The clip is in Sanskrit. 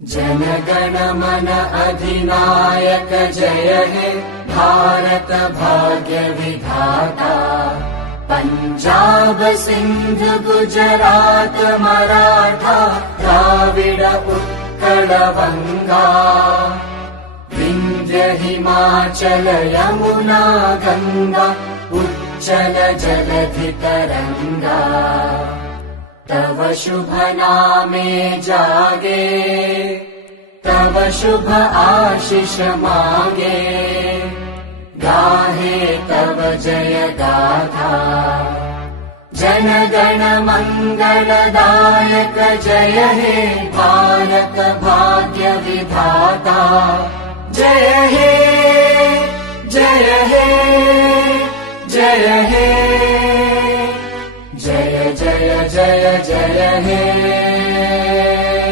जनगण मन अधिनायक जय हे भारत भाग्य विधाता। पंजाब सिंध गुजरात मराठा द्राविड उत्कल बंगा। विंध्य हिमाचल यमुना गंगा उच्चल जलधि तरंगा। तव शुभ नामे जागे तव शुभ आशीष मागे। गाहे तव जय गाथा जन गण मंगलदायक जय हे भारत भाग्य विधाता। जय हे जय हे जय हे जय जय जय जय हे।